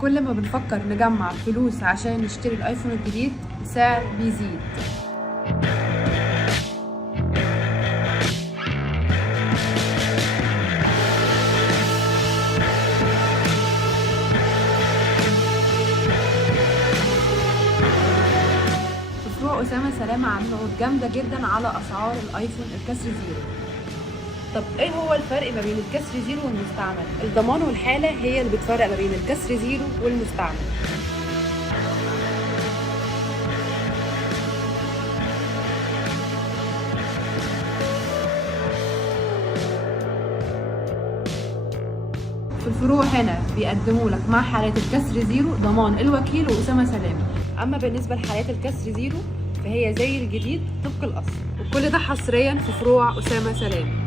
كل ما بنفكر نجمع فلوس عشان نشتري الايفون الجديد سعر بيزيد. فروع أسامة سلامة عاملة عروض جامدة جدا على أسعار الايفون الكسر زيرو. طب ايه هو الفرق ما بين الكسر زيرو والمستعمل؟ الضمان والحالة هي اللي بتفرق ما بين الكسر زيرو والمستعمل. في الفروع هنا بيقدموا لك مع حالات الكسر زيرو ضمان الوكيل وأسامة سلامة، أما بالنسبة لحالات الكسر زيرو فهي زي الجديد طبق الأصل، وكل ده حصريا في فروع أسامة سلامة.